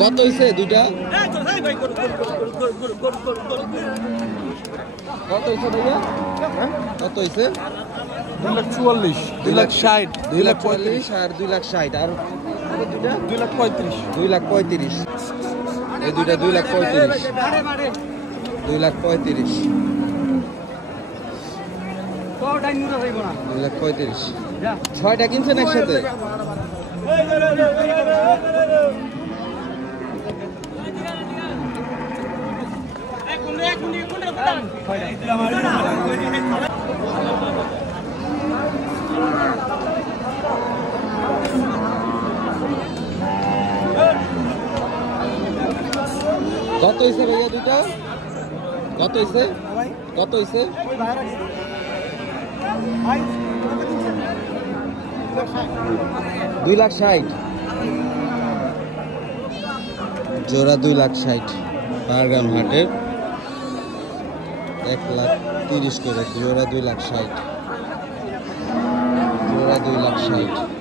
কত হইছে দুইটা? কত হইছে ভাইয়া? কত হইছে? 2,44,000 2,60,000 2,40,000 আর 2,60,000 আর দুইটা 2,35,000 2,35,000 এই দুইটা 2,35,000 2,35,000 2,35,000 ছয়টা কিনছেন একসাথে? কত হয়েছে ভাইয়া দুইটা? কত হয়েছে? কত হয়েছে? 2,60,000 জোড়া 2,60,000 পাহাড়গ্রাম হাটের 1,30,000 করে জোড়া 2,60,000 জোড়া 2,60,000